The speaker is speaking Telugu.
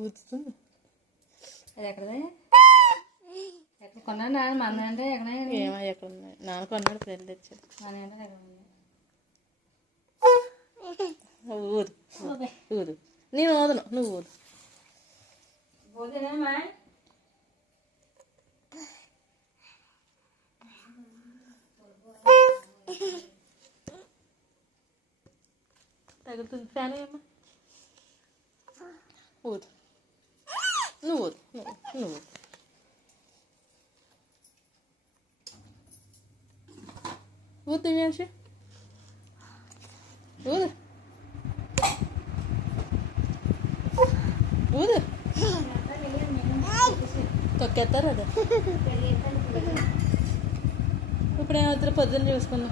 ఊచుతుంది. అది ఎక్కడదే? ఎక్కడ కొన్నాను నాన్న? మన అంటే ఎక్కడ? ఏమో ఎక్కడ ఉన్నాయి. నాన్న కొన్నాడు, ఫ్రెండ్ తెచ్చాడు. మన అంటే ఎక్కడ ఉంది? ఊదు ఊదు. నేను ఊదను, నువ్వు ఊదు. పోతేనేమా తగులుతుంది ఫ్యాన్ ఏమన్నా. ఊదు, నువ్వు ఊదు, నువ్వు ఊదు. ఊదు దివ్యాంశి, ఊదు ఊదు. తొక్కేస్తారు అదే. ఇప్పుడు ఏమవుతుంది? పొద్దున్న చూసుకున్నా.